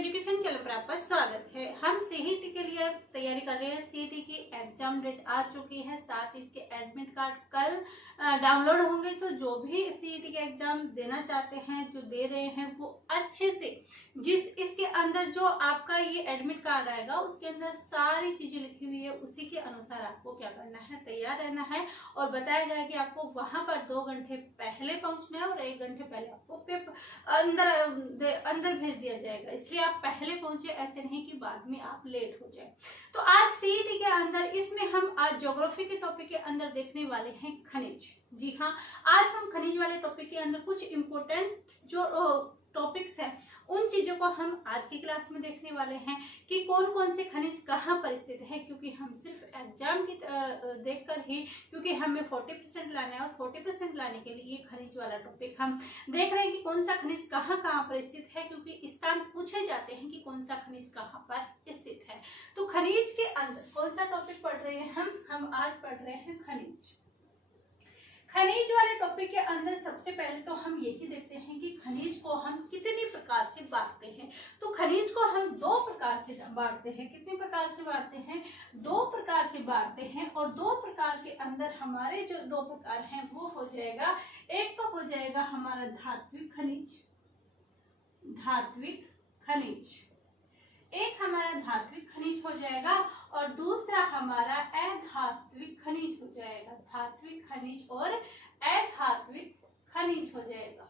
Education channel पर आपका स्वागत है। हम सीईटी के लिए तैयारी कर रहे हैं। सीईटी की एग्जाम डेट आ चुकी है, साथ ही इसके एडमिट कार्ड कल डाउनलोड होंगे। तो जो भी सीईटी के एग्जाम देना चाहते हैं, जो दे रहे हैं, वो अच्छे से इसके अंदर जो आपका ये एडमिट कार्ड आएगा उसके अंदर सारी चीजें लिखी हुई है, उसी के अनुसार आपको क्या करना है, तैयार रहना है। और बताया गया है कि आपको वहां पर 2 घंटे पहले पहुंचना है और 1 घंटे पहले आपको अंदर भेज दिया जाएगा। इसलिए आप पहले पहुंचे, ऐसे नहीं कि बाद में आप लेट हो जाए। तो आज सीईटी के अंदर इसमें हम आज ज्योग्राफी के टॉपिक के अंदर देखने वाले हैं खनिज। जी हाँ, आज हम खनिज वाले टॉपिक के अंदर कुछ इंपॉर्टेंट जो टॉपिक्स हैं उन चीजों को हम आज की क्लास में देखने वाले हैं कि कौन कौन से खनिज कहाँ पर स्थित है। क्योंकि हम सिर्फ एग्जाम की देखकर ही, क्योंकि हमें 40% लाना है और 40% लाने के लिए ये खनिज वाला टॉपिक हम देख रहे हैं कि कौन सा खनिज कहाँ पर स्थित है, क्योंकि स्थान पूछे जाते हैं कि कौन सा खनिज कहाँ पर स्थित है। तो खनिज के अंदर कौन सा टॉपिक पढ़ रहे हैं हम आज पढ़ रहे हैं खनिज। खनिज वाले टॉपिक के अंदर सबसे पहले तो हम यही देखते हैं कि खनिज को हम कितने प्रकार से बांटते हैं। तो खनिज को हम 2 प्रकार से बांटते हैं। कितने प्रकार से बांटते हैं? 2 प्रकार से बांटते हैं। और 2 प्रकार के अंदर हमारे जो 2 प्रकार हैं वो हो जाएगा, एक तो हो जाएगा हमारा धात्विक खनिज, एक हमारा धात्विक खनिज हो जाएगा और दूसरा हमारा अधात्विक खनिज हो जाएगा। धात्विक खनिज और अधात्विक खनिज हो जाएगा।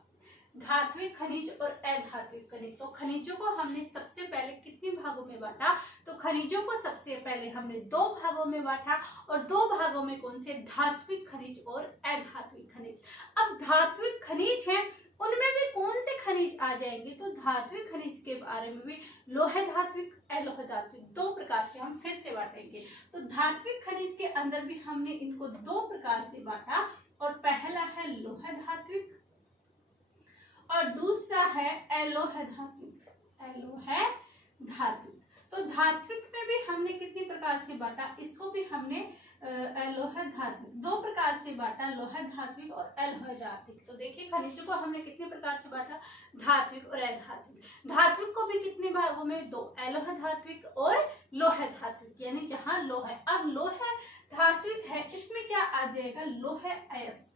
धात्विक खनिज और अधात्विक खनिज। तो खनिजों को हमने सबसे पहले कितने भागों में बांटा? तो खनिजों को सबसे पहले हमने 2 भागों में बांटा। और 2 भागों में कौन से? धात्विक खनिज और अधात्विक खनिज। अब धात्विक खनिज है, उनमें भी कौन से खनिज आ जाएंगे? तो धात्विक खनिज के बारे में भी लोह धात्विक, अलोह धात्विक 2 प्रकार से हम फिर से बांटेंगे। तो धात्विक खनिज के अंदर भी हमने इनको 2 प्रकार से बांटा। और पहला है लोह धात्विक और दूसरा है अलोह धात्विक। तो धात्विक में भी हमने कितनी प्रकार से बांटा? इसको भी हमने लोह धात्विक 2 प्रकार से बांटा, लोह धात्विक और अलोह धात्विक। तो देखिए खनिजों को हमने कितने प्रकार से बांटा? धात्विक और अधात्विक। धात्विक को भी कितने भागों में? 2, अलोह धात्विक और लोह धात्विक, यानी जहां लोह है। अब लोह धात्विक है, इसमें क्या आ जाएगा? लोह अयस्क।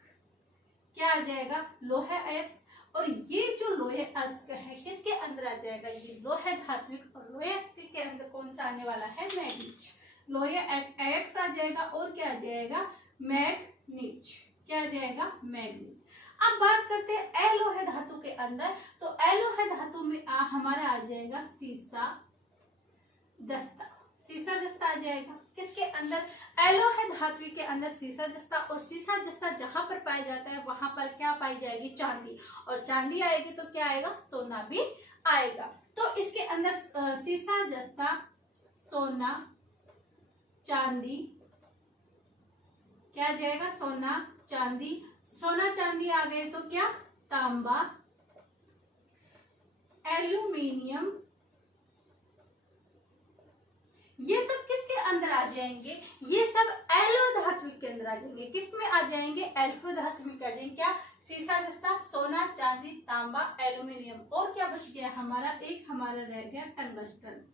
क्या आ जाएगा? लोह अयस्क। और ये जो लोह अयस्क है किसके अंदर आ जाएगा? ये लोह धात्विक। और लोह अयस्क के अंदर कौन सा आने वाला है? मैग्नीज। लोह अयस्क आ जाएगा और क्या आ जाएगा? मैग्नीज। क्या आ जाएगा? मैग्नीज। अब बात करते हैं अलोह धातु के अंदर। तो अलोह धातु में हमारा आ जाएगा सीसा दस्ता। सीसा दस्ता आ जाएगा किसके अंदर? अलोह धातु के अंदर सीसा दस्ता। और सीसा दस्ता जहां पर पाया जाता है वहां पर क्या पाई जाएगी? चांदी। और चांदी आएगी तो क्या आएगा? सोना भी आएगा। तो इसके अंदर सीसा दस्ता, सोना, चांदी, क्या आ जाएगा? सोना चांदी। सोना चांदी आ गए तो क्या? तांबा, एल्यूमिनियम, ये सब किसके अंदर आ जाएंगे? ये सब अलोह धात्विक के अंदर आ जाएंगे। किस में आ जाएंगे? अलोह धातु में कर जाएंगे। क्या? सीसा दस्ता, सोना, चांदी, तांबा, एल्यूमिनियम। और क्या बच गया हमारा? एक हमारा रह गया टंगस्टन।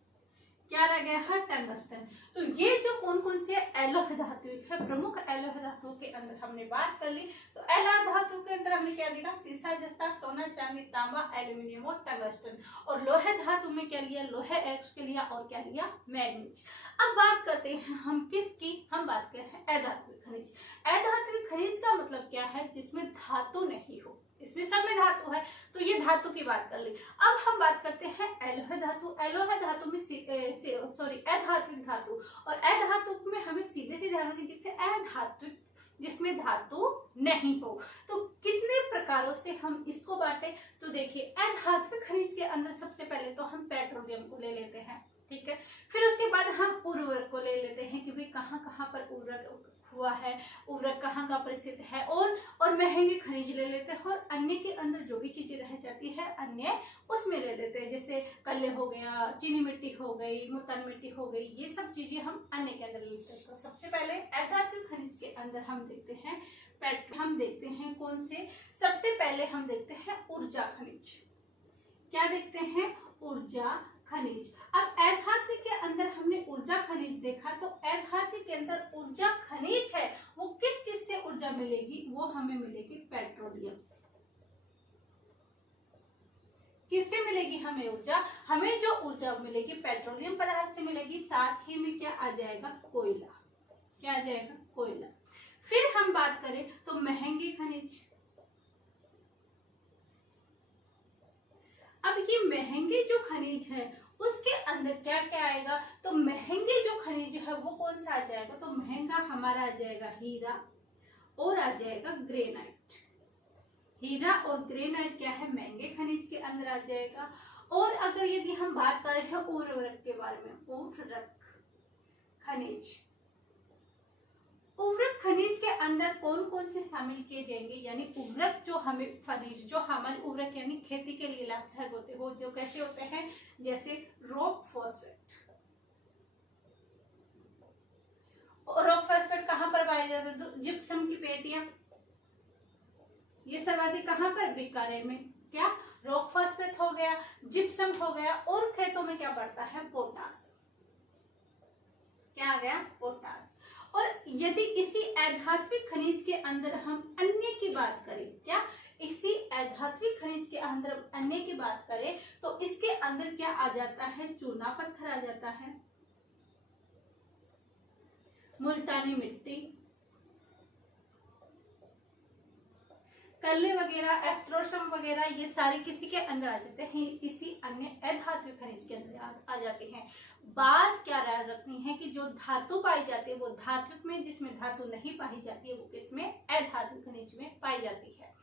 क्या रह गया है? टंगस्टन। तो ये जो कौन कौन से अलोह धात्विक है, प्रमुख अलोह धातुओं के अंदर हमने बात कर ली। तो अलोह धातु के अंदर हमने क्या लिया? सीसा दस्ता, सोना, चांदी, तांबा, एल्यूमिनियम और टंगस्टन। और लोह धातु में क्या लिया? लोह अयस्क के लिया और क्या लिया? मैग्नीज। अब बात करते हैं हम किसकी? हम बात करते हैं अधात्विक खनिज। अधात्विक खनिज का मतलब क्या है? जिसमें धातु नहीं हो। इसमें सब में धातु है, तो ये धातु की बात कर ली। अब हम बात करते हैं अलोह धातु। अलोह धातु में अधात्विक धातु। और अधातुक में हमें सीधे से ध्यान रखिए, जिससे अधात्विक, जिसमें धातु नहीं हो। तो कितने प्रकारों से हम इसको बांटे? तो देखिए अधात्विक खनिज के अंदर सबसे पहले तो हम पेट्रोलियम को ले लेते हैं, ठीक है। फिर उसके बाद हम उर्वरक को ले लेते हैं कि भाई कहाँ पर उर्वरक हुआ है, उर्वरक कहाँ पर स्थित है। और महंगे खनिज ले लेते हैं। और अन्य के अंदर जो भी चीजें रह जाती है अन्य उसमें ले लेते हैं, जैसे कल्ले हो गया, चीनी मिट्टी हो गई, मुल्तान मिट्टी हो गई, ये सब चीजें हम अन्य के अंदर ले लेते हैं। तो सबसे पहले अधात्विक खनिज के अंदर हम देखते हैं कौन से? सबसे पहले हम देखते हैं ऊर्जा खनिज। क्या देखते हैं? ऊर्जा खनिज। अब अधात्विक के अंदर हमने ऊर्जा खनिज देखा, तो अधात्विक के अंदर ऊर्जा खनिज है वो किस किस से ऊर्जा मिलेगी, वो हमें मिलेगी पेट्रोलियम से। किससे मिलेगी हमें ऊर्जा, हमें जो ऊर्जा मिलेगी पेट्रोलियम पदार्थ से मिलेगी, साथ ही में क्या आ जाएगा, कोयला। क्या आ जाएगा, कोयला। फिर हम बात करें तो महंगे खनिज। अब ये महंगे जो खनिज है उसके अंदर क्या क्या आएगा, तो महंगे जो खनिज है वो कौन सा आ जाएगा, तो महंगा हमारा आ जाएगा हीरा और आ जाएगा ग्रेनाइट। हीरा और ग्रेनाइट क्या है, महंगे खनिज के अंदर आ जाएगा। और अगर यदि हम बात कर रहे हैं उर्वरक के बारे में, उर्वरक खनिज, उर्वरक खनिज के अंदर कौन कौन से शामिल किए जाएंगे, यानी उर्वरक जो हमें खनिज जो हमारे उर्वरक यानी खेती के लिए लाभदायक होते हो, जो कैसे होते हैं, जैसे रॉक फॉस्फेट। रॉक फॉस्फेट कहाँ पर पाए जाते हैं, जिप्सम की पेटियां, ये सर्वाधिक कहाँ पर, बीकानेर में। क्या, रॉक फॉस्फेट हो गया, जिप्सम हो गया, और खेतों में क्या बढ़ता है, पोटास। क्या आ गया, पोटास। और यदि इसी अधात्विक खनिज के अंदर हम अन्य की बात करें, क्या, इसी अधात्विक खनिज के अंदर अन्य की बात करें, तो इसके अंदर क्या आ जाता है, चूना पत्थर आ जाता है, मुल्तानी मिट्टी, कल्ले वगैरह, एब्सट्रोशम वगैरह, ये सारे किसी के अंदर आ जाते हैं, इसी अन्य अधात्विक खनिज के अंदर आ जाते हैं। बात क्या रखनी है कि जो धातु पाई जाती है वो धात्विक में, जिसमें धातु नहीं पाई जाती है वो किसमें, अधात्विक खनिज में पाई जाती है।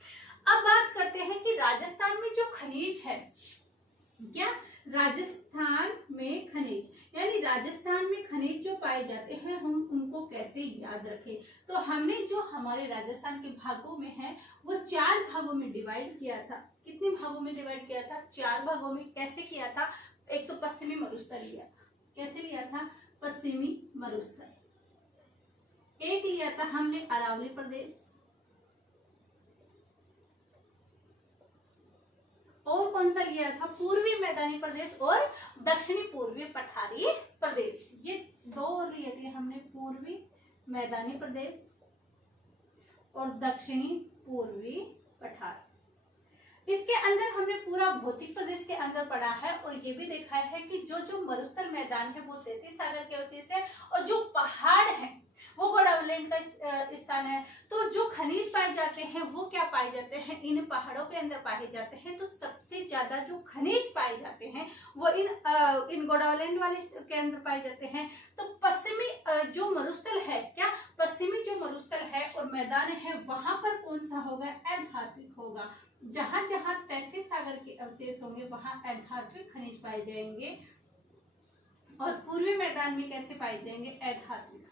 अब बात करते हैं कि राजस्थान में जो खनिज है, क्या, राजस्थान में खनिज, यानी राजस्थान में खनिज जो पाए जाते हैं हम उनको कैसे याद रखें, तो हमने जो हमारे राजस्थान के भागों में है वो 4 भागों में डिवाइड किया था। कितने भागों में डिवाइड किया था, 4 भागों में। कैसे किया था, एक तो पश्चिमी मरुस्थल लिया था, कैसे लिया था, पश्चिमी मरुस्थल। एक लिया था हमने अरावली प्रदेश, और कौन सा लिया था, पूर्वी मैदानी प्रदेश और दक्षिणी पूर्वी पठारी प्रदेश। ये 2 लिए थे हमने, पूर्वी मैदानी प्रदेश और दक्षिणी पूर्वी पठार। इसके अंदर हमने पूरा भौतिक प्रदेश के अंदर पढ़ा है और ये भी देखा है कि जो जो मरुस्थल मैदान है वो 33 सागर के अवशेष है, और जो पहाड़ है वो गोंडवाना का स्थान है। तो जो खनिज पाए जाते हैं वो क्या पाए जाते हैं, इन पहाड़ों के अंदर पाए जाते हैं। तो सबसे ज्यादा जो खनिज पाए जाते हैं वो इन गोंडवाना वाले के अंदर पाए जाते हैं। तो पश्चिमी जो मरुस्थल है, क्या, पश्चिमी जो मरुस्थल है और मैदान है वहां पर कौन सा होगा, अधात्विक होगा। जहां जहां 33 सागर के अवशेष होंगे वहां अधात्विक खनिज पाए जाएंगे, और पूर्वी मैदान में कैसे पाए जाएंगे, अधात्विक खनिज।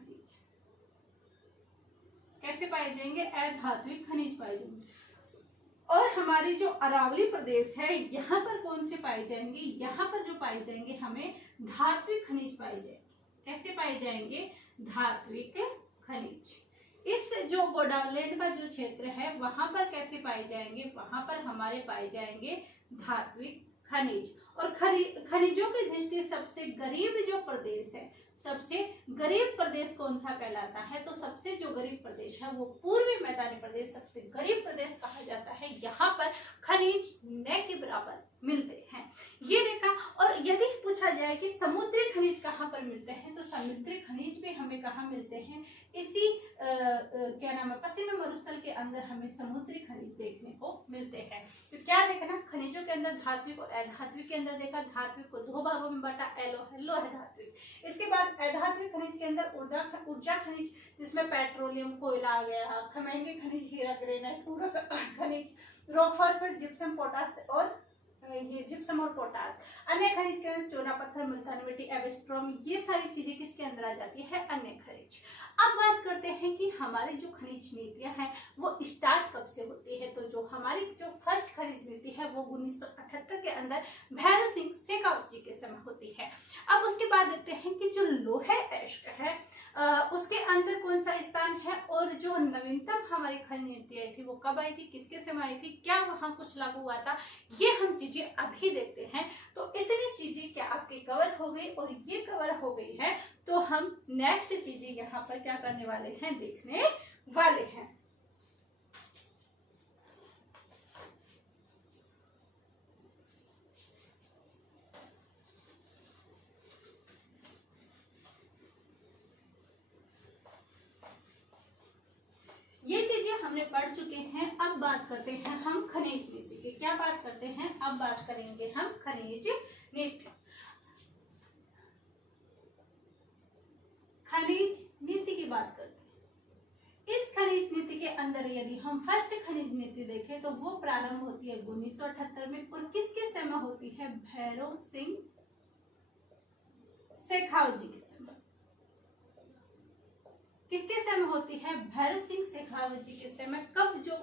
कैसे पाए जाएंगे, अधात्विक खनिज पाए जाएंगे। और हमारी जो अरावली प्रदेश है यहाँ पर कौन से पाए जाएंगे, यहाँ पर जो पाए जाएंगे हमें धात्विक खनिज पाए जाएंगे। कैसे पाए जाएंगे, धात्विक खनिज। इस जो गोंडवाना का जो क्षेत्र है वहां पर कैसे पाए जाएंगे, वहां पर हमारे पाए जाएंगे धात्विक खनिज। और खनिजों की दृष्टि सबसे गरीब जो प्रदेश है, सबसे गरीब प्रदेश कौन सा कहलाता है, तो सबसे जो गरीब प्रदेश है वो पूर्वी मैदानी प्रदेश सबसे गरीब प्रदेश कहा जाता है। यहाँ पर खनिज न के बराबर मिलते हैं, ये देखा। और यदि पूछा जाए कि समुद्री खनिज कहाँ पर मिलते हैं, तो समुद्री खनिज भी हमें कहाँ मिलते हैं, इसी क्या नाम है, पश्चिमी मरुस्थल के अंदर हमें समुद्री खनिज देखने को मिलते हैं। तो क्या देखना, खनिजों के अंदर धात्विक और अधात्विक के अंदर देखा, धात्विक को 2 भागों में बांटा, लोह धात्विक। इसके बाद अधात्विक खनिज के अंदर ऊर्जा खनिज, जिसमें पेट्रोलियम, कोयला आ गया, महंगे खनिज हीरा, ग्रेनाइट, पूरक खनिज, रॉक फॉस्फेट, जिप्सम, पोटास, और ये जिप्सम और पोटास। अन्य खनिज के अंदर चूना पत्थर, मुल्तानी मिट्टी, एवेस्ट्रोम, ये सारी चीजें किसके अंदर आ जाती है, अन्य खनिज। अब बात करते हैं कि हमारी जो खनिज नीतियां हैं वो स्टार्ट कब से होती है, तो जो हमारी जो फर्स्ट खनिज नीति है वो 1978 के अंदर भैरव सिंह शेखावत जी के समय होती है। अब उसके बाद देखते हैं कि जो लोहे एश है उसके अंदर कौन सा स्थान है, और जो नवीनतम हमारी खनिज नीति आई थी वो कब आई थी, किसके समय आई थी, क्या वहां कुछ लागू हुआ था, ये हम चीजें अभी देखते हैं। तो इतनी चीजें क्या आपके आपकी कवर हो गई और ये कवर हो गई है, तो हम नेक्स्ट चीजें यहाँ पर क्या करने वाले हैं, देखने वाले हैं। ये चीजें हमने पढ़ चुके हैं। अब बात करते हैं हम खनिज नीति की। क्या बात करते हैं, अब बात करेंगे हम खनिज नीति। खनिज नीति की बात करते हैं। इस खनिज नीति के अंदर यदि हम फर्स्ट खनिज नीति देखें तो वो प्रारंभ होती है 1978 में और किसके समय होती है, भैरव सिंह शेखावत जी के समय। किसके समय होती है, भैरव सिंह शेखावत जी के समय। कब जो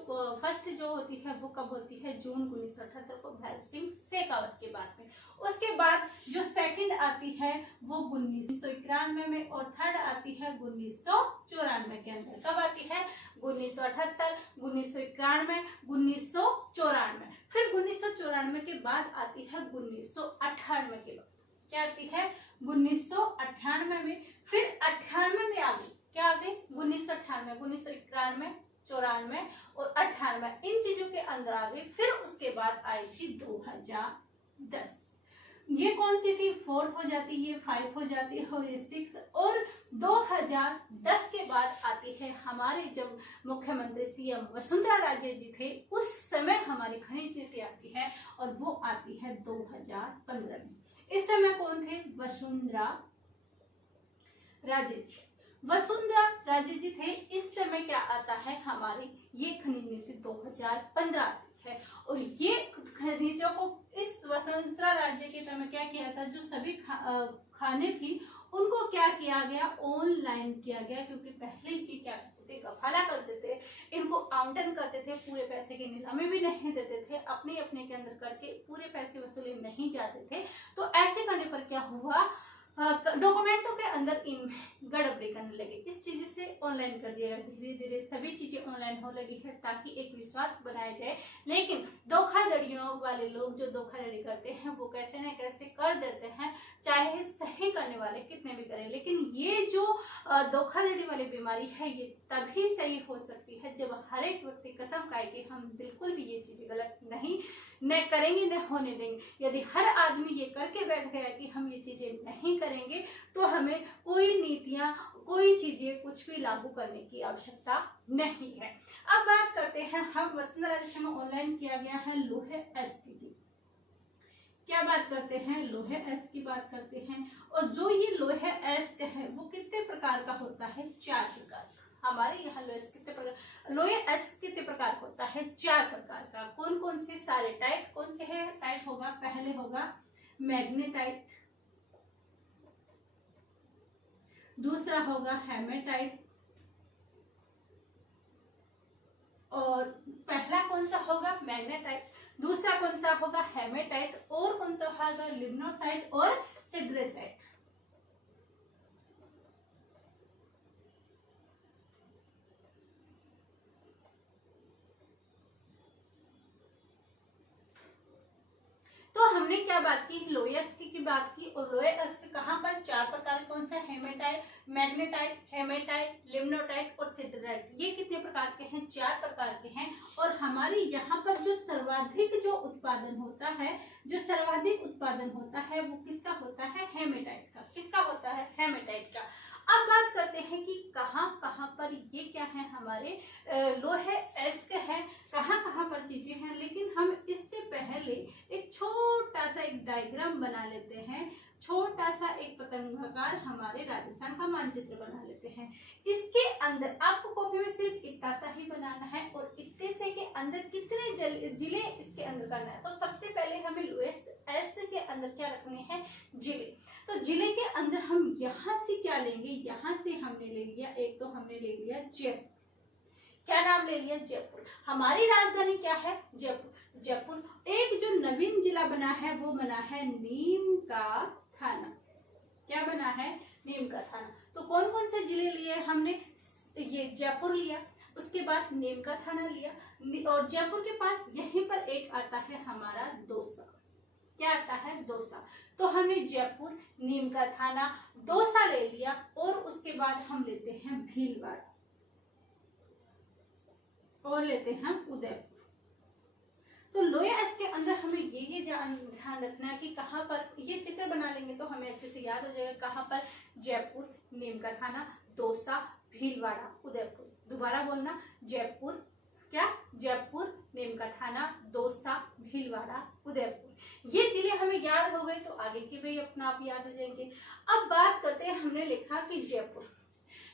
फर्स्ट जो होती है वो कब होती है, जून 1978 को भैरव सिंह शेखावत के बाद में। उसके बाद जो सेकंड आती है वो 1991 में और थर्ड आती है 1994 के अंदर। कब आती है, 1978, 1991, 1994। फिर 1994 के बाद आती है 1998 के बाद। क्या आती है, 1998 में। फिर 98 में आ गई, क्या आ गई, 1998, 1991, 94 और 98, इन चीजों के अंदर आ गई। फिर उसके बाद आई थी 2010। ये कौन सी थी, 4 हो जाती है, 5 हो जाती है और ये 6। और 2010 के बाद आती है हमारे जब मुख्यमंत्री सीएम वसुंधरा राजे जी थे, उस समय हमारी खनिज नीति आती है और वो आती है 2015 में। इस समय कौन थे, वसुंधरा राजे जी। वसुंधरा राजे जी थे। इस समय क्या आता है, हमारी ये खनिज नीति 2015 आती है। और ये खनिजों को इस वसुंधरा राजे के समय क्या किया था, जो सभी खाने थी उनको क्या किया गया, ऑनलाइन किया गया। क्योंकि पहले की क्या करते थे, गफाला करते थे, इनको आवंटन करते थे, पूरे पैसे की नीलामी भी नहीं देते थे, अपने अपने के अंदर करके पूरे पैसे वसूले नहीं जाते थे। तो ऐसे करने पर क्या हुआ, डॉक्यूमेंटों के अंदर इन गड़बड़ी करने लगे। इस चीज से ऑनलाइन कर दिया गया, धीरे धीरे सभी चीजें ऑनलाइन होने लगी है ताकि एक विश्वास बनाया जाए। लेकिन धोखाधड़ियों वाले लोग जो धोखाधड़ी करते हैं वो कैसे न कैसे कर देते हैं, चाहे सही करने वाले कितने भी करें। लेकिन ये जो धोखाधड़ी वाली बीमारी है ये तभी सही हो सकती है जब हर एक व्यक्ति कसम खाए कि हम बिल्कुल भी ये चीजें गलत नहीं न करेंगे, न होने देंगे। यदि हर आदमी ये करके बैठ गया कि हम ये चीजें नहीं करेंगे तो हमें कोई नीतियां, कोई चीजें कुछ भी लागू करने की आवश्यकता नहीं है। अब बात करते हैं हम वसुंधरा राजे में ऑनलाइन किया गया है लोहे एस्क की। क्या बात करते हैं, लोहे एस्क की बात करते हैं। और जो ये लोहे एस्क है वो कितने प्रकार का होता है, 4 प्रकार का। हमारे यहाँ लोहे एस्क कितने प्रकार होता है, 4 प्रकार का। कौन कौन से, सारे टाइप कौन से है, टाइप होगा, पहले होगा मैग्नेटाइट, दूसरा होगा हेमेटाइट, और पहला कौन सा होगा, मैग्नेटाइट, दूसरा कौन सा होगा, हेमेटाइट, और कौन सा होगा, लिग्नोसाइट और सिड्रेसाइट। तो हमने क्या बात की, लोहे एस्क की बात की। और लोहे एस्क कहाँ पर, 4 प्रकार, कौन सा, हेमेटाइट, मैग्नेटाइट, हेमेटाइट, लिग्नोटाइट और सिड्रेटाइट। ये कितने प्रकार के हैं, 4 प्रकार के हैं। और हमारे यहाँ पर जो सर्वाधिक जो उत्पादन होता है, वो किसका होता है, हेमेटाइट का। किसका होता है, हेमेटाइट का। अब बात करते हैं कि कहाँ कहाँ पर ये क्या है, हमारे लोहे एस्क है, कहाँ कहाँ पर चीजें हैं। लेकिन हम इससे पहले एक छोटा सा एक डायग्राम बना लेते हैं, छोटा सा एक पतंगाकार हमारे राजस्थान का मानचित्र बना लेते हैं। इसके अंदर आपको कॉपी में सिर्फ इतना सा ही बनाना है और इतने से के अंदर कितने जिले इसके अंदर करना है। तो सबसे पहले हमें लोहे एस्क के अंदर क्या रखने हैं, जिले। तो जिले के अंदर हम यहाँ से क्या लेंगे, यहाँ से हमने ले लिया, एक तो हमने ले लिया जयपुर। क्या नाम ले लिया, जयपुर। हमारी राजधानी क्या है, जयपुर। जयपुर। एक जो नवीन जिला बना है वो बना है नीम का थाना। क्या बना है, नीम का थाना। तो कौन कौन से जिले लिए हमने, ये जयपुर लिया, उसके बाद नीम का थाना लिया, और जयपुर के पास यहीं पर एक आता है हमारा दौसा। क्या आता है, दौसा। तो हमने जयपुर, नीम का थाना, दौसा ले लिया और उसके बाद हम लेते हैं भीलवाड़ा और लेते हैं उदयपुर। तो लोअर एस के अंदर हमें ये ध्यान रखना है कि कहाँ पर ये चित्र बना लेंगे तो हमें अच्छे से याद हो जाएगा कहाँ पर जयपुर, नीम का थाना, दौसा, भीलवाड़ा, उदयपुर। दोबारा बोलना, जयपुर, क्या, जयपुर, नीम का थाना, दौसा, भीलवाड़ा, उदयपुर। ये जिले हमें याद हो गए तो आगे के भी अपना आप याद हो जाएंगे। अब बात करते हैं, हमने लिखा कि जयपुर,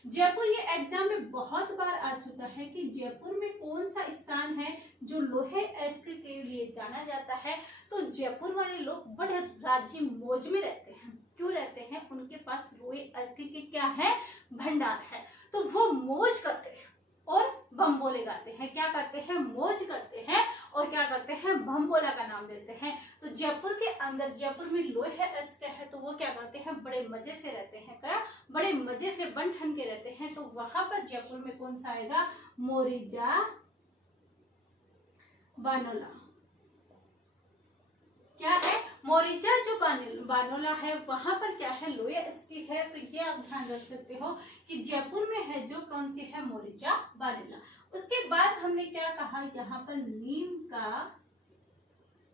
जयपुर ये एग्जाम में बहुत बार आ चुका है कि जयपुर में कौन सा स्थान है जो लोहे एस्क के लिए जाना जाता है। तो जयपुर वाले लोग बड़े राज्य मौज में रहते हैं। क्यों रहते हैं, उनके पास लोहे एस्क के क्या है, भंडार है। तो वो मौज करते हैं और बमबोले गाते हैं। क्या करते हैं, मौज करते हैं और क्या करते हैं, बमबोला का नाम देते हैं। तो जयपुर के अंदर, जयपुर में लोहे एस्क है तो वो क्या करते हैं, बड़े मजे से रहते हैं। क्या, बड़े मजे से बन ठन के रहते हैं। तो वहां पर जयपुर में कौन सा आएगा, मोरिजा बानोला। क्या है, मोरिजा जो बानोला है वहां पर क्या है, लोहे एस्क है। तो ये आप ध्यान रख सकते हो कि जयपुर में है जो कौन सी है, मोरिजा बानोला। उसके बाद हमने क्या कहा, यहाँ पर नीम का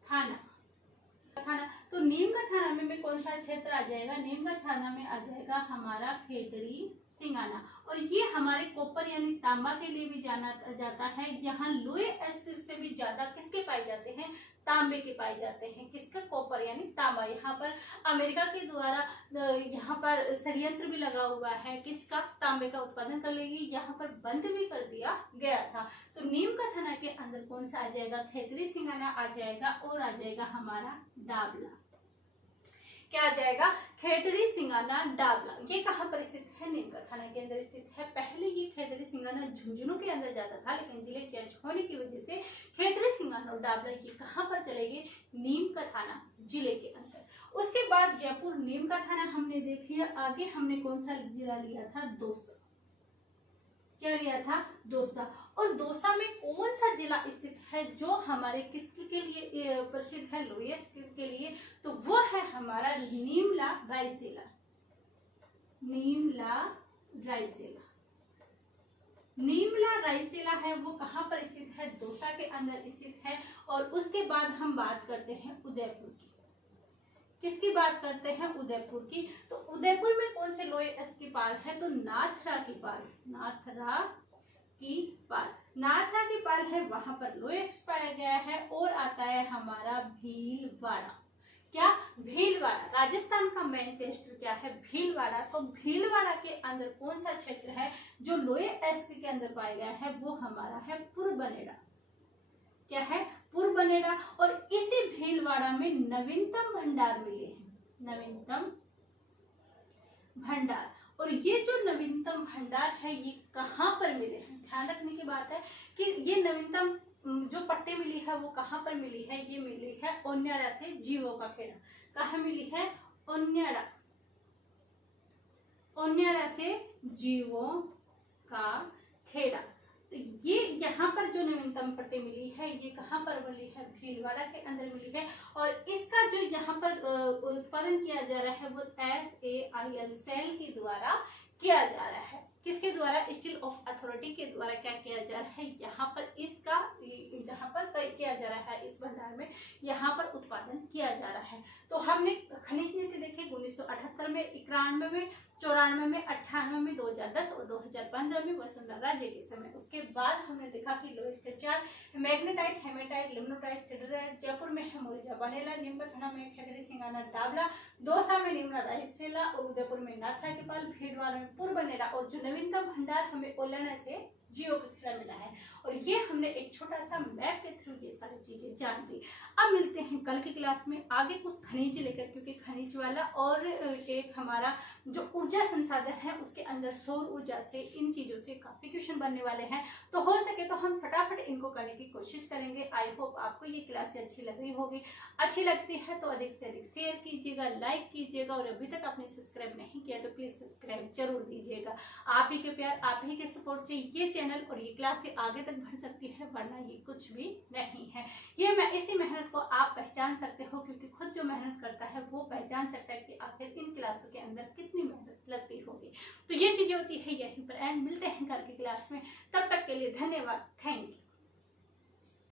थाना, तो नीम का थाना में कौन सा क्षेत्र आ जाएगा, नीम का थाना में आ जाएगा हमारा खेतड़ी सिंगाना। और ये हमारे कॉपर यानी तांबा के लिए भी जाना जाता है। यहाँ लोहे एस्क से भी ज्यादा किसके पाए जाते हैं, तांबे के पाए जाते हैं। किसका, कॉपर यानी तांबा। यहाँ पर अमेरिका के द्वारा यहाँ पर षड्यंत्र भी लगा हुआ है, किसका, तांबे का उत्पादन कर लेगी, यहाँ पर बंद भी कर दिया गया था। तो नीम का थाना के अंदर कौन सा आ जाएगा, खेतड़ी सिंगाना आ जाएगा और आ जाएगा हमारा डाबला। क्या आ जाएगा, खेतड़ी सिंगाना, डाबला। ये कहाँ पर स्थित है, नीम का थाना के अंदर स्थित है। पहले ये खेतड़ी सिंगाना झुंझुनू के अंदर जाता था, लेकिन जिले चेंज होने की वजह से खेतड़ी सिंगाना और डाबला ये कहाँ पर चलेंगे, नीम का थाना जिले के अंदर। उसके बाद जयपुर, नीम का थाना हमने देख लिया। आगे हमने कौन सा जिला लिया था, दौसा। क्या लिया था, दौसा। और दौसा में कौन सा जिला स्थित है जो हमारे किसके लिए प्रसिद्ध है, लोहे एस्क के लिए, तो वो है हमारा नीमला रायसेला। नीमला रायसेला, नीमला रायसेला है वो कहाँ पर स्थित है, दौसा के अंदर स्थित है। और उसके बाद हम बात करते हैं उदयपुर की। किसकी बात करते हैं, उदयपुर की। तो उदयपुर में कौन से लोहे एस्क की पाल है, तो नाथरा की पाल, नाथरा की पाल, नाथरा की पाल है, वहां पर लोहे एस्क पाया गया है। और आता है हमारा भीलवाड़ा। क्या, भीलवाड़ा, राजस्थान का मेन क्षेत्र क्या है, भीलवाड़ा। तो भीलवाड़ा के अंदर कौन सा क्षेत्र है जो लोहे एस्क के अंदर पाया गया है, वो हमारा है पुरबनेड़ा। क्या है, पुरबनेड़ा। और इसी भीलवाड़ा में नवीनतम भंडार मिले हैं, नवीनतम भंडार। और ये जो नवीनतम भंडार है ये कहाँ पर मिले हैं, ध्यान रखने की बात है कि ये नवीनतम जो पट्टी मिली है वो कहाँ पर मिली है, ये मिली है ओन्याड़ा से जीवों का खेड़ा। कहाँ मिली है, ओन्याड़ा, ओन्याड़ा से जीवों का खेड़ा। तो ये यहाँ पर जो नवीनतम पट्टी मिली है ये कहाँ पर मिली है, भीलवाड़ा के अंदर मिली है। और इसका जो यहाँ पर उत्पादन किया जा रहा है वो SAIL सेल के द्वारा किया जा रहा है। किसके द्वारा, स्टील ऑफ अथॉरिटी के द्वारा क्या किया जा रहा है, यहाँ पर इसका यहाँ पर किया जा रहा है, इस भंडार में यहाँ पर उत्पादन किया जा रहा है। तो हमने खनिज नीति देखी 1978 में, 91 में, 94 में, 98 में, 2010 और 2015 में वसुंधरा राजे के समय। उसके बाद हमने देखा कि लोहे के 4 magnetite, haematite, lignite, siderite. Jaipur में है मोरिजा बानेला, नीम का थाना में खेतड़ी सिंगाना डाबला, दौसा में नीमला रायसेला और उदयपुर में नाथरा के पाल, भीलवाड़ा में पुरबनेड़ा। और जो नवीनतम भंडार हमें ओलना से जियो का खेड़ा मिला है। और ये हमने एक छोटा सा मैप के थ्रू ये सारी चीजें जान ली। अब मिलते हैं कल की क्लास में आगे कुछ खनिज लेकर, क्योंकि खनिज वाला और एक हमारा जो ऊर्जा संसाधन है उसके अंदर सौर ऊर्जा से इन चीजों से काफी क्वेश्चन बनने वाले हैं। तो हो सके तो हम फटाफट इनको करने की कोशिश करेंगे। आई होप आपको ये क्लास अच्छी लग रही होगी। अच्छी लगती है तो अधिक से अधिक शेयर कीजिएगा, लाइक कीजिएगा। और अभी तक आपने सब्सक्राइब नहीं किया तो प्लीज सब्सक्राइब जरूर कीजिएगा। आप ही के प्यार, आप ही के सपोर्ट से ये चैनल और ये क्लास ये आगे तक बढ़ सकती है, वरना ये कुछ भी नहीं है। ये मैं इसी मेहनत को आप पहचान सकते हो, क्योंकि खुद जो मेहनत करता है वो पहचान सकता है कि आखिर इन क्लासों के अंदर कितनी मेहनत लगती होगी। तो ये चीजें होती है यहीं पर। एंड मिलते हैं कल की क्लास में, तब तक के लिए धन्यवाद, थैंक यू।